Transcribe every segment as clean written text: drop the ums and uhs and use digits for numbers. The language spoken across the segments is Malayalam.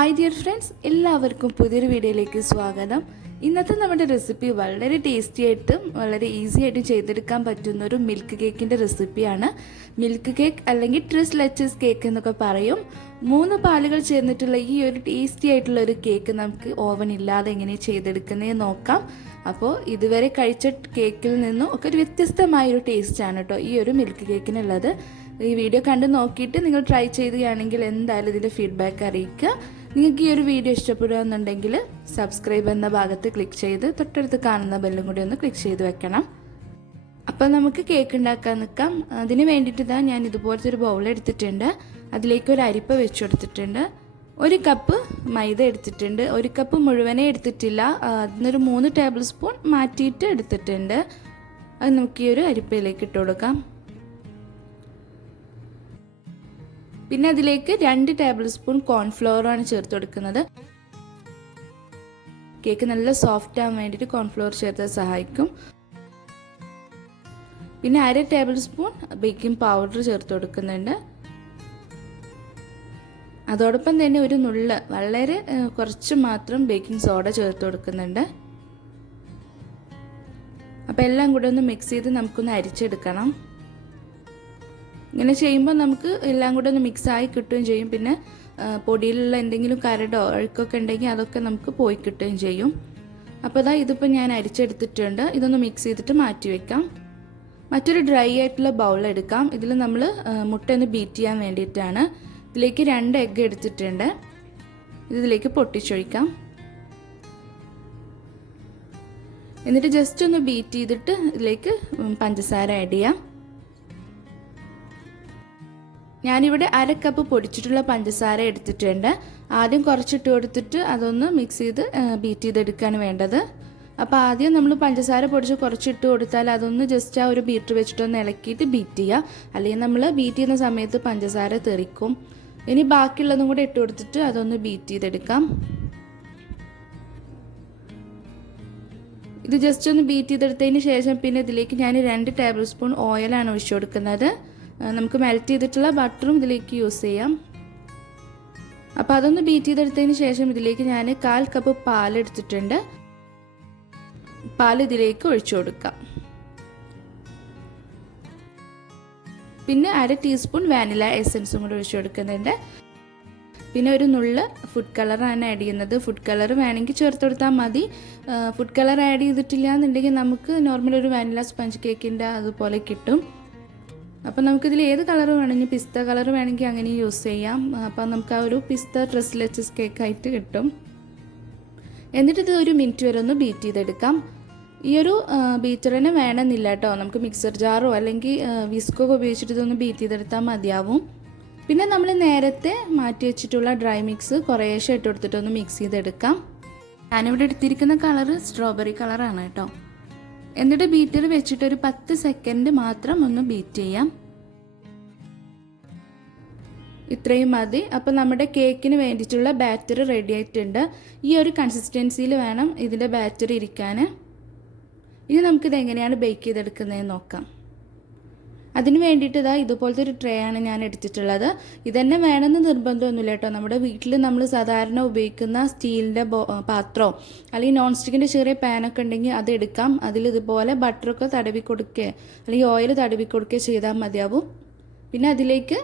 ഹായ് ഡിയർ ഫ്രണ്ട്സ്, എല്ലാവർക്കും പുതിയൊരു വീഡിയോയിലേക്ക് സ്വാഗതം. ഇന്നത്തെ നമ്മുടെ റെസിപ്പി വളരെ ടേസ്റ്റി ആയിട്ടും വളരെ ഈസി ആയിട്ടും ചെയ്തെടുക്കാൻ പറ്റുന്ന ഒരു മിൽക്ക് കേക്കിൻ്റെ റെസിപ്പിയാണ്. മിൽക്ക് കേക്ക് അല്ലെങ്കിൽ leches കേക്ക് എന്നൊക്കെ പറയും. 3 പാലുകൾ ചേർന്നിട്ടുള്ള ഈ ഒരു ടേസ്റ്റി ആയിട്ടുള്ള ഒരു കേക്ക് നമുക്ക് ഓവൻ ഇല്ലാതെ എങ്ങനെ ചെയ്തെടുക്കുന്നതെന്ന് നോക്കാം. അപ്പോൾ ഇതുവരെ കഴിച്ച കേക്കിൽ നിന്നും ഒക്കെ ഒരു വ്യത്യസ്തമായൊരു ടേസ്റ്റാണ് കേട്ടോ ഈ ഒരു മിൽക്ക് കേക്കിനുള്ളത്. ഈ വീഡിയോ കണ്ട് നോക്കിയിട്ട് നിങ്ങൾ ട്രൈ ചെയ്യുകയാണെങ്കിൽ എന്തായാലും ഇതിൻ്റെ ഫീഡ്ബാക്ക് അറിയിക്കുക. നിങ്ങൾക്ക് ഈ ഒരു വീഡിയോ ഇഷ്ടപ്പെടുകയെന്നുണ്ടെങ്കിൽ സബ്സ്ക്രൈബ് എന്ന ഭാഗത്ത് ക്ലിക്ക് ചെയ്ത് തൊട്ടടുത്ത് കാണുന്ന ബെല്ലും കൂടി ഒന്ന് ക്ലിക്ക് ചെയ്ത് വെക്കണം. അപ്പോൾ നമുക്ക് കേക്ക് ഉണ്ടാക്കാൻ നിൽക്കാം. അതിന് വേണ്ടിയിട്ട് ഞാൻ ഇതുപോലത്തെ ഒരു ബൗൾ എടുത്തിട്ടുണ്ട്. അതിലേക്ക് ഒരു അരിപ്പ വെച്ച് കൊടുത്തിട്ടുണ്ട്. 1 കപ്പ് മൈദ എടുത്തിട്ടുണ്ട്. 1 കപ്പ് മുഴുവനേ എടുത്തിട്ടില്ല, അതിനൊരു 3 ടേബിൾ സ്പൂൺ മാറ്റിയിട്ട് എടുത്തിട്ടുണ്ട്. അത് നമുക്ക് ഈ ഒരു അരിപ്പയിലേക്ക് ഇട്ട് കൊടുക്കാം. പിന്നെ അതിലേക്ക് 2 ടേബിൾ സ്പൂൺ കോൺഫ്ലവറാണ് ചേർത്ത് കൊടുക്കുന്നത്. കേക്ക് നല്ല സോഫ്റ്റ് ആവാൻ വേണ്ടിയിട്ട് കോൺഫ്ലവർ ചേർത്ത് സഹായിക്കും. പിന്നെ 1/2 ടേബിൾ സ്പൂൺ ബേക്കിംഗ് പൗഡർ ചേർത്ത് കൊടുക്കുന്നുണ്ട്. അതോടൊപ്പം തന്നെ ഒരു നുള്ള്, വളരെ കുറച്ച് മാത്രം ബേക്കിംഗ് സോഡ ചേർത്ത് കൊടുക്കുന്നുണ്ട്. അപ്പോൾ എല്ലാം കൂടെ ഒന്ന് മിക്സ് ചെയ്ത് നമുക്കൊന്ന് അരിച്ചെടുക്കണം. ഇങ്ങനെ ചെയ്യുമ്പോൾ നമുക്ക് എല്ലാം കൂടെ ഒന്ന് മിക്സായി കിട്ടുകയും ചെയ്യും. പിന്നെ പൊടിയിലുള്ള എന്തെങ്കിലും കരടോ അഴുക്കൊക്കെ ഉണ്ടെങ്കിൽ അതൊക്കെ നമുക്ക് പോയി കിട്ടുകയും ചെയ്യും. അപ്പോൾ ഇതിപ്പോൾ ഞാൻ അരിച്ചെടുത്തിട്ടുണ്ട്. ഇതൊന്ന് മിക്സ് ചെയ്തിട്ട് മാറ്റി വെക്കാം. മറ്റൊരു ഡ്രൈ ആയിട്ടുള്ള ബൗൾ എടുക്കാം. ഇതിൽ നമ്മൾ മുട്ട ഒന്ന് ബീറ്റ് ചെയ്യാൻ വേണ്ടിയിട്ടാണ്. ഇതിലേക്ക് 2 എഗ്ഗ് എടുത്തിട്ടുണ്ട്. ഇതിലേക്ക് പൊട്ടിച്ചൊഴിക്കാം. എന്നിട്ട് ജസ്റ്റ് ഒന്ന് ബീറ്റ് ചെയ്തിട്ട് ഇതിലേക്ക് പഞ്ചസാര ആഡ് ചെയ്യാം. ഞാനിവിടെ 1/2 കപ്പ് പൊടിച്ചിട്ടുള്ള പഞ്ചസാര എടുത്തിട്ടുണ്ട്. ആദ്യം കുറച്ചിട്ട് കൊടുത്തിട്ട് അതൊന്ന് മിക്സ് ചെയ്ത് ബീറ്റ് ചെയ്തെടുക്കുകയാണ് വേണ്ടത്. അപ്പോൾ ആദ്യം നമ്മൾ പഞ്ചസാര പൊടിച്ച് കുറച്ചിട്ട് കൊടുത്താൽ അതൊന്ന് ജസ്റ്റ് ആ ഒരു ബീറ്റർ വെച്ചിട്ടൊന്ന് ഇളക്കിയിട്ട് ബീറ്റ് ചെയ്യുക. അല്ലെങ്കിൽ നമ്മൾ ബീറ്റ് ചെയ്യുന്ന സമയത്ത് പഞ്ചസാര തെറിക്കും. ഇനി ബാക്കിയുള്ളതും കൂടെ ഇട്ട് കൊടുത്തിട്ട് അതൊന്ന് ബീറ്റ് ചെയ്തെടുക്കാം. ഇത് ജസ്റ്റ് ഒന്ന് ബീറ്റ് ചെയ്തെടുത്തതിന് ശേഷം പിന്നെ ഇതിലേക്ക് ഞാൻ 2 ടേബിൾ സ്പൂൺ ഓയിലാണ് ഒഴിച്ചു കൊടുക്കുന്നത്. നമുക്ക് മെൽറ്റ് ചെയ്തിട്ടുള്ള ബട്ടറും ഇതിലേക്ക് യൂസ് ചെയ്യാം. അപ്പോൾ അതൊന്ന് ബീറ്റ് ചെയ്തെടുത്തതിന് ശേഷം ഇതിലേക്ക് ഞാൻ 1/4 കപ്പ് പാൽ എടുത്തിട്ടുണ്ട്. പാൽ ഇതിലേക്ക് ഒഴിച്ചു കൊടുക്കാം. പിന്നെ 1/2 ടീസ്പൂൺ വാനില എസൻസും കൂടി ഒഴിച്ചു കൊടുക്കുന്നുണ്ട്. പിന്നെ ഒരു നുള്ള് ഫുഡ് കളറാണ് ആഡ് ചെയ്യുന്നത്. ഫുഡ് കളർ വേണമെങ്കിൽ ചേർത്ത് കൊടുത്താൽ മതി. ഫുഡ് കളർ ആഡ് ചെയ്തിട്ടില്ല എന്നുണ്ടെങ്കിൽ നമുക്ക് നോർമൽ ഒരു വാനില സ്പഞ്ച് കേക്കിൻ്റെ അതുപോലെ കിട്ടും. അപ്പോൾ നമുക്കിതിൽ ഏത് കളർ വേണമെങ്കിൽ, പിസ്ത കളർ വേണമെങ്കിൽ അങ്ങനെ യൂസ് ചെയ്യാം. അപ്പോൾ നമുക്ക് ആ ഒരു പിസ്ത leches കേക്കായിട്ട് കിട്ടും. എന്നിട്ട് ഇത് 1 മിനിറ്റ് വരെ ഒന്ന് ബീറ്റ് ചെയ്തെടുക്കാം. ഈ ഒരു ബീറ്റർ തന്നെ വേണമെന്നില്ല കേട്ടോ. നമുക്ക് മിക്സർ ജാറോ അല്ലെങ്കിൽ വിസ്കൊക്കെ ഉപയോഗിച്ചിട്ട് ഇതൊന്ന് ബീറ്റ് ചെയ്തെടുത്താൽ മതിയാവും. പിന്നെ നമ്മൾ നേരത്തെ മാറ്റി വെച്ചിട്ടുള്ള ഡ്രൈ മിക്സ് കുറേശ്ശെ ഇട്ട് കൊടുത്തിട്ടൊന്ന് മിക്സ് ചെയ്തെടുക്കാം. ഞാനിവിടെ എടുത്തിരിക്കുന്ന കളർ സ്ട്രോബെറി കളറാണ് കേട്ടോ. എന്നിട്ട് ബീറ്റർ വെച്ചിട്ട് ഒരു 10 സെക്കൻഡ് മാത്രം ഒന്ന് ബീറ്റ് ചെയ്യാം. ഇത്രയും മതി. അപ്പോൾ നമ്മുടെ കേക്കിന് വേണ്ടിയിട്ടുള്ള ബാറ്റർ റെഡി ആയിട്ടുണ്ട്. ഈ ഒരു കൺസിസ്റ്റൻസിയിൽ വേണം ഇതിൻ്റെ ബാറ്റർ ഇരിക്കാൻ. ഇനി നമുക്കിത് എങ്ങനെയാണ് ബേക്ക് ചെയ്തെടുക്കുന്നതെന്ന് നോക്കാം. അതിന് വേണ്ടിയിട്ട് ഇതുപോലത്തെ ഒരു ട്രേ ആണ് ഞാൻ എടുത്തിട്ടുള്ളത്. ഇതന്നെ വേണമെന്ന് നിർബന്ധമൊന്നുമില്ല കേട്ടോ. നമ്മുടെ വീട്ടിൽ നമ്മൾ സാധാരണ ഉപയോഗിക്കുന്ന സ്റ്റീലിൻ്റെ പാത്രമോ അല്ലെങ്കിൽ നോൺ സ്റ്റിക്കിൻ്റെ ചെറിയ പാനൊക്കെ ഉണ്ടെങ്കിൽ അത് എടുക്കാം. അതിൽ ഇതുപോലെ ബട്ടറൊക്കെ തടവി കൊടുക്കുക അല്ലെങ്കിൽ ഓയിൽ തടവി കൊടുക്കുക ചെയ്താൽ മതിയാവും. പിന്നെ അതിലേക്ക്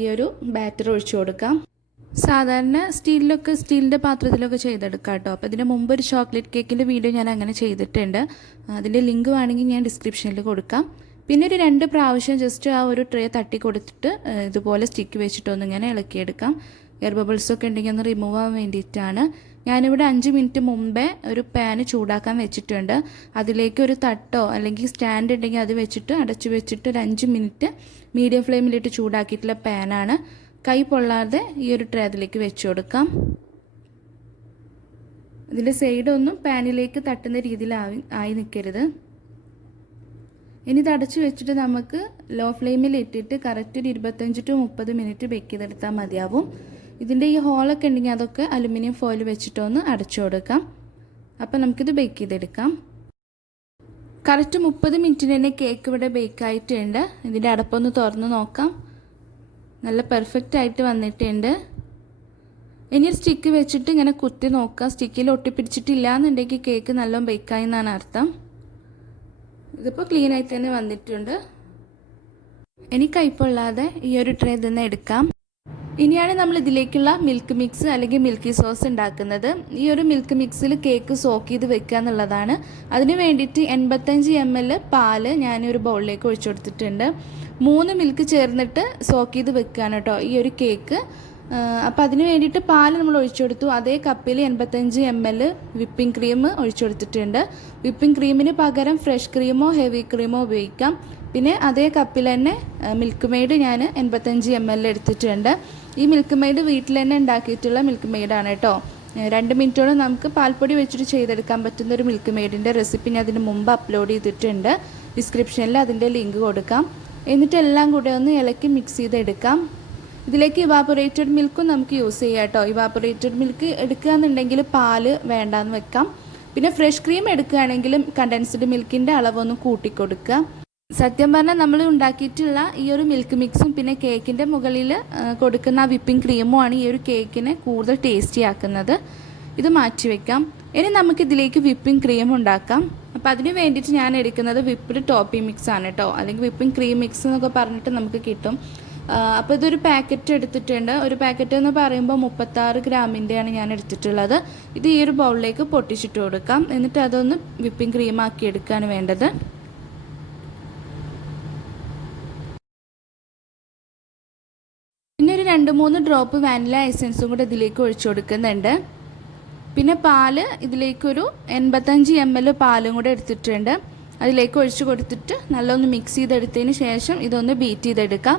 ഈ ഒരു ബാറ്റർ ഒഴിച്ചു കൊടുക്കാം. സാധാരണ സ്റ്റീലിൻ്റെ പാത്രത്തിലൊക്കെ ചെയ്തെടുക്കാം കേട്ടോ. അപ്പോൾ ഇതിന് മുമ്പ് ഒരു ചോക്ലേറ്റ് കേക്കിൻ്റെ വീഡിയോ ഞാൻ അങ്ങനെ ചെയ്തിട്ടുണ്ട്. അതിൻ്റെ ലിങ്ക് വേണമെങ്കിൽ ഞാൻ ഡിസ്ക്രിപ്ഷനിൽ കൊടുക്കാം. പിന്നെ ഒരു 2 പ്രാവശ്യം ജസ്റ്റ് ആ ഒരു ട്രേ തട്ടി കൊടുത്തിട്ട് ഇതുപോലെ സ്റ്റിക്ക് വെച്ചിട്ടൊന്ന് ഇങ്ങനെ ഇളക്കിയെടുക്കാം. എയർ ബബിൾസൊക്കെ ഉണ്ടെങ്കിൽ ഒന്ന് റിമൂവ് ആവാൻ വേണ്ടിയിട്ടാണ്. ഞാനിവിടെ 5 മിനിറ്റ് മുമ്പേ ഒരു പാന് ചൂടാക്കാൻ വെച്ചിട്ടുണ്ട്. അതിലേക്ക് ഒരു തട്ടോ അല്ലെങ്കിൽ സ്റ്റാൻഡ് ഉണ്ടെങ്കിൽ അത് വെച്ചിട്ട് അടച്ചു വെച്ചിട്ട് ഒരു 5 മിനിറ്റ് മീഡിയം ഫ്ലെയിമിലിട്ട് ചൂടാക്കിയിട്ടുള്ള പാനാണ്. കൈ പൊള്ളാതെ ഈ ഒരു ട്രേ അതിലേക്ക് വെച്ച് കൊടുക്കാം. ഇതിൻ്റെ സൈഡൊന്നും പാനിലേക്ക് തട്ടുന്ന രീതിയിൽ ആയി നിൽക്കരുത്. ഇനി ഇത് അടച്ചു വെച്ചിട്ട് നമുക്ക് ലോ ഫ്ലെയിമിൽ ഇട്ടിട്ട് കറക്റ്റ് ഒരു 25 to 30 മിനിറ്റ് ബേക്ക് ചെയ്തെടുത്താൽ മതിയാവും. ഇതിൻ്റെ ഈ ഹോളൊക്കെ ഉണ്ടെങ്കിൽ അതൊക്കെ അലുമിനിയം ഫോയിൽ വെച്ചിട്ടൊന്ന് അടച്ചു കൊടുക്കാം. അപ്പോൾ നമുക്കിത് ബേക്ക് ചെയ്തെടുക്കാം. കറക്റ്റ് 30 മിനിറ്റിന് തന്നെ കേക്ക് ഇവിടെ ബേക്ക് ആയിട്ടുണ്ട്. ഇതിൻ്റെ അടപ്പൊന്ന് തുറന്ന് നോക്കാം. നല്ല പെർഫെക്റ്റ് ആയിട്ട് വന്നിട്ടുണ്ട്. ഇനി ഒരു സ്റ്റിക്ക് വെച്ചിട്ട് ഇങ്ങനെ കുത്തി നോക്കുക. സ്റ്റിക്കിൽ ഒട്ടിപ്പിടിച്ചിട്ടില്ല എന്നുണ്ടെങ്കിൽ കേക്ക് നല്ലോണം ബേക്കായി എന്നാണ് അർത്ഥം. ഇതിപ്പോൾ ക്ലീൻ ആയി തന്നെ വന്നിട്ടുണ്ട്. ഇനി കയ്പൊള്ളാതെ ഈ ഒരു ട്രേ തന്നെ എടുക്കാം. ഇനിയാണ് നമ്മൾ ഇതിലേക്കുള്ള മിൽക്ക് മിക്സ് അല്ലെങ്കിൽ മിൽക്കി സോസ് ഉണ്ടാക്കുന്നത്. ഈ ഒരു മിൽക്ക് മിക്സിൽ കേക്ക് സോക്ക് ചെയ്ത് വെക്കുക എന്നുള്ളതാണ്. അതിന് വേണ്ടിയിട്ട് 85 ml പാല് ഞാനൊരു ബൗളിലേക്ക് ഒഴിച്ചു കൊടുത്തിട്ടുണ്ട്. 3 മിൽക്ക് ചേർന്നിട്ട് സോക്ക് ചെയ്ത് വെക്കുകയാണ് കേട്ടോ ഈ ഒരു കേക്ക്. അപ്പോൾ അതിന് വേണ്ടിയിട്ട് പാൽ നമ്മൾ ഒഴിച്ചു കൊടുത്തു. അതേ കപ്പിൽ 85 ml വിപ്പിംഗ് ക്രീം ഒഴിച്ചു കൊടുത്തിട്ടുണ്ട്. വിപ്പിംഗ് ക്രീമിന് പകരം ഫ്രഷ് ക്രീമോ ഹെവി ക്രീമോ ഉപയോഗിക്കാം. പിന്നെ അതേ കപ്പിൽ തന്നെ മിൽക്ക് മെയ്ഡ് ഞാൻ 85 ml എടുത്തിട്ടുണ്ട്. ഈ മിൽക്ക് മെയ്ഡ് വീട്ടിൽ തന്നെ ഉണ്ടാക്കിയിട്ടുള്ള മിൽക്ക് മെയ്ഡാണ് കേട്ടോ. 2 മിനിറ്റോളം നമുക്ക് പാൽപ്പൊടി വെച്ചിട്ട് ചെയ്തെടുക്കാൻ പറ്റുന്ന ഒരു മിൽക്ക് മെയ്ഡിൻ്റെ റെസിപ്പി ഞാൻ അതിന് മുമ്പ് അപ്ലോഡ് ചെയ്തിട്ടുണ്ട്. ഡിസ്ക്രിപ്ഷനിൽ അതിൻ്റെ ലിങ്ക് കൊടുക്കാം. എന്നിട്ട് എല്ലാം കൂടെ ഒന്ന് ഇളക്കി മിക്സ് ചെയ്തെടുക്കാം. ഇതിലേക്ക് ഇവാപൊറേറ്റഡ് മിൽക്കും നമുക്ക് യൂസ് ചെയ്യാം കേട്ടോ. ഇവാപൊറേറ്റഡ് മിൽക്ക് എടുക്കുക എന്നുണ്ടെങ്കിൽ പാല് വേണ്ടാന്ന് വെക്കാം. പിന്നെ ഫ്രഷ് ക്രീം എടുക്കുകയാണെങ്കിലും കണ്ടൻസ്ഡ് മിൽക്കിൻ്റെ അളവൊന്ന് കൂട്ടിക്കൊടുക്കുക. സത്യം പറഞ്ഞാൽ നമ്മൾ ഉണ്ടാക്കിയിട്ടുള്ള ഈ ഒരു മിൽക്ക് മിക്സും പിന്നെ കേക്കിൻ്റെ മുകളിൽ കൊടുക്കുന്ന ആ വിപ്പിംഗ് ക്രീമുമാണ് ഈ ഒരു കേക്കിനെ കൂടുതൽ ടേസ്റ്റി ആക്കുന്നത്. ഇത് മാറ്റി വയ്ക്കാം. ഇനി നമുക്കിതിലേക്ക് വിപ്പിംഗ് ക്രീം ഉണ്ടാക്കാം. അപ്പോൾ അതിന് വേണ്ടിയിട്ട് ഞാൻ എടുക്കുന്നത് വിപ്പ്ഡ് ടോപ്പി മിക്സ് ആണ് കേട്ടോ, അല്ലെങ്കിൽ വിപ്പിംഗ് ക്രീം മിക്സ് എന്നൊക്കെ പറഞ്ഞിട്ട് നമുക്ക് കിട്ടും. അപ്പോൾ ഇതൊരു പാക്കറ്റ് എടുത്തിട്ടുണ്ട്. ഒരു പാക്കറ്റ് എന്ന് പറയുമ്പോൾ 36 ഗ്രാമിൻ്റെയാണ് ഞാൻ എടുത്തിട്ടുള്ളത്. ഇത് ഈ ഒരു ബൗളിലേക്ക് പൊട്ടിച്ചിട്ട് കൊടുക്കാം. എന്നിട്ട് അതൊന്ന് വിപ്പിംഗ് ക്രീം ആക്കി എടുക്കുകയാണ് വേണ്ടത്. പിന്നെ ഒരു 2-3 ഡ്രോപ്പ് വാനില എസൻസും കൂടെ ഇതിലേക്ക് ഒഴിച്ചു കൊടുക്കുന്നുണ്ട്. പിന്നെ പാല് ഇതിലേക്കൊരു 85 ml പാലും കൂടെ എടുത്തിട്ടുണ്ട്. അതിലേക്ക് ഒഴിച്ചു കൊടുത്തിട്ട് നല്ലൊന്ന് മിക്സ് ചെയ്തെടുത്തതിന് ശേഷം ഇതൊന്ന് ബീറ്റ് ചെയ്തെടുക്കാം.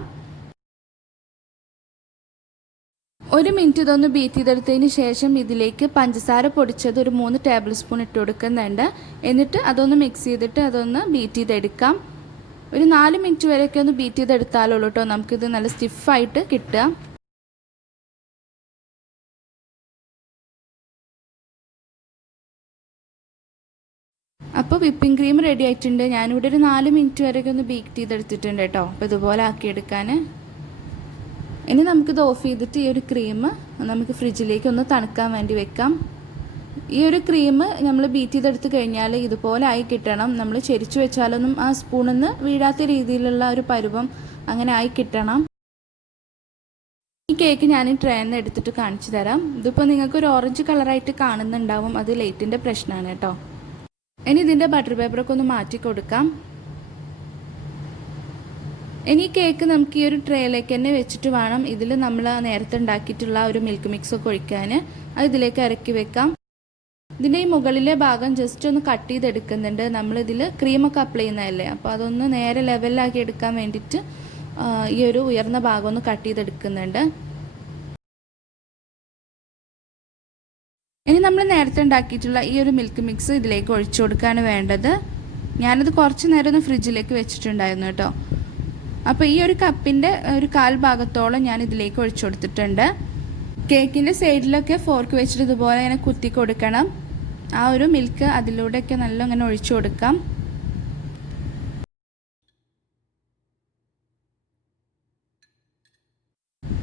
1 മിനിറ്റ് ഇതൊന്ന് ബീറ്റ് ചെയ്തെടുത്തതിന് ശേഷം ഇതിലേക്ക് പഞ്ചസാര പൊടിച്ചത് ഒരു 3 ടേബിൾ സ്പൂൺ ഇട്ട് കൊടുക്കുന്നുണ്ട്. എന്നിട്ട് അതൊന്ന് മിക്സ് ചെയ്തിട്ട് അതൊന്ന് ബീറ്റ് ചെയ്തെടുക്കാം. ഒരു 4 മിനിറ്റ് വരെയൊക്കെ ഒന്ന് ബീറ്റ് ചെയ്തെടുത്താലുള്ളൂ കേട്ടോ നമുക്കിത് നല്ല സ്റ്റിഫായിട്ട് കിട്ടുക. അപ്പോൾ വിപ്പിംഗ് ക്രീം റെഡി ആയിട്ടുണ്ട്. ഞാനിവിടെ ഒരു 4 മിനിറ്റ് വരെയൊക്കെ ഒന്ന് ബീറ്റ് ചെയ്തെടുത്തിട്ടുണ്ട് കേട്ടോ. അപ്പോൾ ഇതുപോലെ ആക്കിയെടുക്കാൻ. ഇനി നമുക്കിത് ഓഫ് ചെയ്തിട്ട് ഈ ഒരു ക്രീം നമുക്ക് ഫ്രിഡ്ജിലേക്ക് ഒന്ന് തണുക്കാൻ വേണ്ടി വെക്കാം. ഈ ഒരു ക്രീം നമ്മൾ ബീറ്റ് ചെയ്തെടുത്ത് കഴിഞ്ഞാൽ ഇതുപോലെ ആയി കിട്ടണം. നമ്മൾ ചെരിച്ചു വെച്ചാലൊന്നും ആ സ്പൂണിൽ നിന്ന് വീഴാത്ത രീതിയിലുള്ള ഒരു പരുവം അങ്ങനെ ആയി കിട്ടണം. ഈ കേക്ക് ഞാൻ ട്രേയിൽ നിന്ന് എടുത്തിട്ട് കാണിച്ചു തരാം. ഇതിപ്പോൾ നിങ്ങൾക്കൊരു ഓറഞ്ച് കളറായിട്ട് കാണുന്നുണ്ടാവും. അത് ലൈറ്റിൻ്റെ പ്രശ്നമാണ് കേട്ടോ. ഇനി ഇതിൻ്റെ ബട്ടർ പേപ്പറൊക്കെ ഒന്ന് മാറ്റി കൊടുക്കാം. ഇനി കേക്ക് നമുക്ക് ഈ ഒരു ട്രേയിലേക്ക് തന്നെ വെച്ചിട്ട് വേണം ഇതിൽ നമ്മൾ നേരത്തെ ഉണ്ടാക്കിയിട്ടുള്ള ഒരു മിൽക്ക് മിക്സ് ഒക്കെ ഒഴിക്കാൻ. അത് ഇതിലേക്ക് ഇറക്കി വെക്കാം. ഇതിൻ്റെ ഈ മുകളിലെ ഭാഗം ജസ്റ്റ് ഒന്ന് കട്ട് ചെയ്തെടുക്കുന്നുണ്ട്. നമ്മളിതിൽ ക്രീമൊക്കെ അപ്ലൈ ചെയ്യുന്നതല്ലേ, അപ്പോൾ അതൊന്ന് നേരെ ലെവലാക്കി എടുക്കാൻ വേണ്ടിയിട്ട് ഈ ഒരു ഉയർന്ന ഭാഗം ഒന്ന് കട്ട് ചെയ്തെടുക്കുന്നുണ്ട്. ഇനി നമ്മൾ നേരത്തെ ഉണ്ടാക്കിയിട്ടുള്ള ഈ ഒരു മിൽക്ക് മിക്സ് ഇതിലേക്ക് ഒഴിച്ചു കൊടുക്കുകയാണ് വേണ്ടത്. ഞാനത് കുറച്ച് നേരം ഒന്ന് ഫ്രിഡ്ജിലേക്ക് വെച്ചിട്ടുണ്ടായിരുന്നു കേട്ടോ. അപ്പോൾ ഈ ഒരു കപ്പിൻ്റെ ഒരു 1/4 ഭാഗത്തോളം ഞാൻ ഇതിലേക്ക് ഒഴിച്ചു കൊടുത്തിട്ടുണ്ട്. കേക്കിൻ്റെ സൈഡിലൊക്കെ ഫോർക്ക് വെച്ചിട്ട് ഇതുപോലെ ഇങ്ങനെ കുത്തി കൊടുക്കണം. ആ ഒരു മിൽക്ക് അതിലൂടെയൊക്കെ നല്ല ഇങ്ങനെ ഒഴിച്ചു കൊടുക്കാം.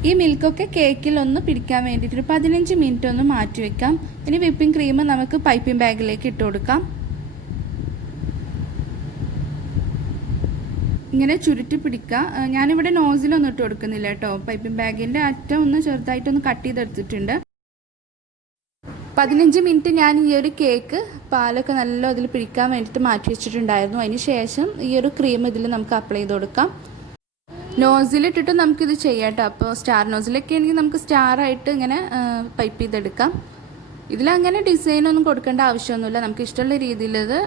ഈ മിൽക്കൊക്കെ കേക്കിൽ ഒന്ന് പിടിക്കാൻ വേണ്ടിയിട്ട് 15 മിനിറ്റ് ഒന്ന് മാറ്റി വെക്കാം. ഇനി വിപ്പിംഗ് ക്രീം നമുക്ക് പൈപ്പിംഗ് ബാഗിലേക്ക് ഇട്ട് കൊടുക്കാം. ഇങ്ങനെ ചുരുട്ടി പിടിക്കുക. ഞാനിവിടെ നോസിലൊന്നും ഇട്ട് കൊടുക്കുന്നില്ല കേട്ടോ. പൈപ്പിംഗ് ബാഗിൻ്റെ അറ്റം ഒന്ന് ചെറുതായിട്ടൊന്ന് കട്ട് ചെയ്തെടുത്തിട്ടുണ്ട്. 15 മിനിറ്റ് ഞാൻ ഈ ഒരു കേക്ക് പാലൊക്കെ നല്ല അതിൽ പിടിക്കാൻ വേണ്ടിയിട്ട് മാറ്റി വെച്ചിട്ടുണ്ടായിരുന്നു. അതിന് ശേഷം ഈ ഒരു ക്രീം ഇതിൽ നമുക്ക് അപ്ലൈ ചെയ്ത് കൊടുക്കാം. നോസിലിട്ടിട്ട് നമുക്കിത് ചെയ്യാം കേട്ടോ. അപ്പോൾ സ്റ്റാർ നോസിലൊക്കെ ആണെങ്കിൽ നമുക്ക് സ്റ്റാറായിട്ട് ഇങ്ങനെ പൈപ്പ് ചെയ്തെടുക്കാം. ഇതിലങ്ങനെ ഡിസൈനൊന്നും കൊടുക്കേണ്ട ആവശ്യമൊന്നുമില്ല. നമുക്ക് ഇഷ്ടമുള്ള രീതിയിൽ ഇത്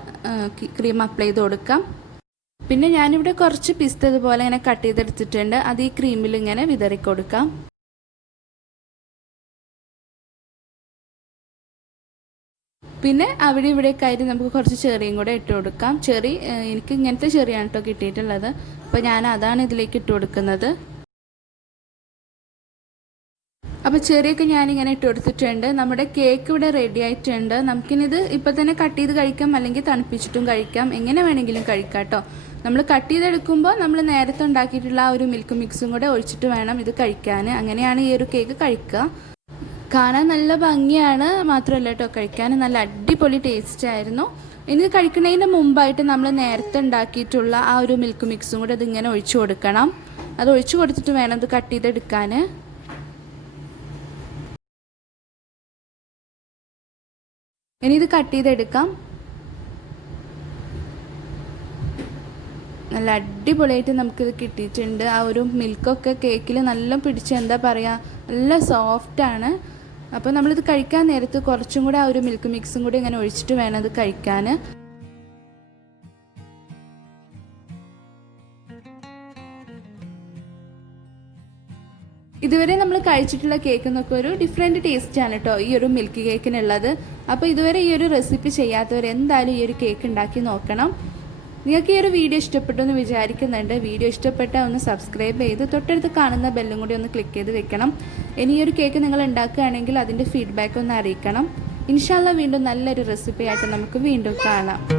ക്രീം അപ്ലൈ ചെയ്ത് കൊടുക്കാം. പിന്നെ ഞാനിവിടെ കുറച്ച് പിസ്ത ഇതുപോലെ ഇങ്ങനെ കട്ട് ചെയ്തെടുത്തിട്ടുണ്ട്. അത് ഈ ക്രീമിൽ ഇങ്ങനെ വിതറി കൊടുക്കാം. പിന്നെ അവിടെ ഇവിടെയൊക്കെ ആയിട്ട് നമുക്ക് കുറച്ച് ചെറിയും കൂടെ ഇട്ട് കൊടുക്കാം. ചെറി എനിക്ക് ഇങ്ങനത്തെ ചെറിയാണ് കേട്ടോ കിട്ടിയിട്ടുള്ളത്. അപ്പോൾ ഞാൻ അതാണ് ഇതിലേക്ക് ഇട്ട് കൊടുക്കുന്നത്. അപ്പോൾ ചെറിയൊക്കെ ഞാനിങ്ങനെ ഇട്ട് കൊടുത്തിട്ടുണ്ട്. നമ്മുടെ കേക്ക് ഇവിടെ റെഡി ആയിട്ടുണ്ട്. നമുക്കിനിത് ഇപ്പോൾ തന്നെ കട്ട് ചെയ്ത് കഴിക്കാം, അല്ലെങ്കിൽ തണുപ്പിച്ചിട്ടും കഴിക്കാം. എങ്ങനെ വേണമെങ്കിലും കഴിക്കാം കേട്ടോ. നമ്മൾ കട്ട് ചെയ്തെടുക്കുമ്പോൾ നമ്മൾ നേരത്തെ ഉണ്ടാക്കിയിട്ടുള്ള ആ ഒരു മിൽക്ക് മിക്സും കൂടെ ഒഴിച്ചിട്ട് വേണം ഇത് കഴിക്കാൻ. അങ്ങനെയാണ് ഈ ഒരു കേക്ക് കഴിക്കുക. കാണാൻ നല്ല ഭംഗിയാണ്, മാത്രമല്ല കേട്ടോ കഴിക്കാൻ നല്ല അടിപൊളി ടേസ്റ്റ് ആയിരുന്നു. ഇനി ഇത് കഴിക്കുന്നതിന് മുമ്പായിട്ട് നമ്മൾ നേരത്തെ ഉണ്ടാക്കിയിട്ടുള്ള ആ ഒരു മിൽക്ക് മിക്സും കൂടെ ഇതിങ്ങനെ ഒഴിച്ചു കൊടുക്കണം. അത് ഒഴിച്ചു കൊടുത്തിട്ട് വേണം ഇത് കട്ട് ചെയ്തെടുക്കാൻ. ഇനി ഇത് കട്ട് ചെയ്തെടുക്കാം. നല്ല അടിപൊളിയായിട്ട് നമുക്കിത് കിട്ടിയിട്ടുണ്ട്. ആ ഒരു മിൽക്കൊക്കെ കേക്കിൽ നല്ല പിടിച്ച് എന്താ പറയുക, നല്ല സോഫ്റ്റാണ്. അപ്പോൾ നമ്മളിത് കഴിക്കാൻ നേരത്ത് കുറച്ചും കൂടെ ആ ഒരു മിൽക്ക് മിക്സും കൂടി ഇങ്ങനെ ഒഴിച്ചിട്ട് വേണം ഇത് കഴിക്കാൻ. ഇതുവരെ നമ്മൾ കഴിച്ചിട്ടുള്ള കേക്കിനൊക്കെ ഒരു ഡിഫറെൻറ്റ് ടേസ്റ്റാണ് കേട്ടോ ഈ ഒരു മിൽക്ക് കേക്കിനുള്ളത്. അപ്പോൾ ഇതുവരെ ഈ ഒരു റെസിപ്പി ചെയ്യാത്തവർ എന്തായാലും ഈ ഒരു കേക്ക് ഉണ്ടാക്കി നോക്കണം. നിങ്ങൾക്ക് ഈ ഒരു വീഡിയോ ഇഷ്ടപ്പെട്ടു എന്ന് വിചാരിക്കുന്നുണ്ട്. വീഡിയോ ഇഷ്ടപ്പെട്ടാൽ ഒന്ന് സബ്സ്ക്രൈബ് ചെയ്ത് തൊട്ടടുത്ത് കാണുന്ന ബെല്ലും കൂടി ഒന്ന് ക്ലിക്ക് ചെയ്ത് വെക്കണം. ഇനി ഈ ഒരു കേക്ക് നിങ്ങൾ ഉണ്ടാക്കുകയാണെങ്കിൽ അതിൻ്റെ ഫീഡ്ബാക്ക് ഒന്ന് അറിയിക്കണം. ഇൻഷാ അല്ലാഹ് വീണ്ടും നല്ലൊരു റെസിപ്പി ആയിട്ട് നമുക്ക് വീണ്ടും കാണാം.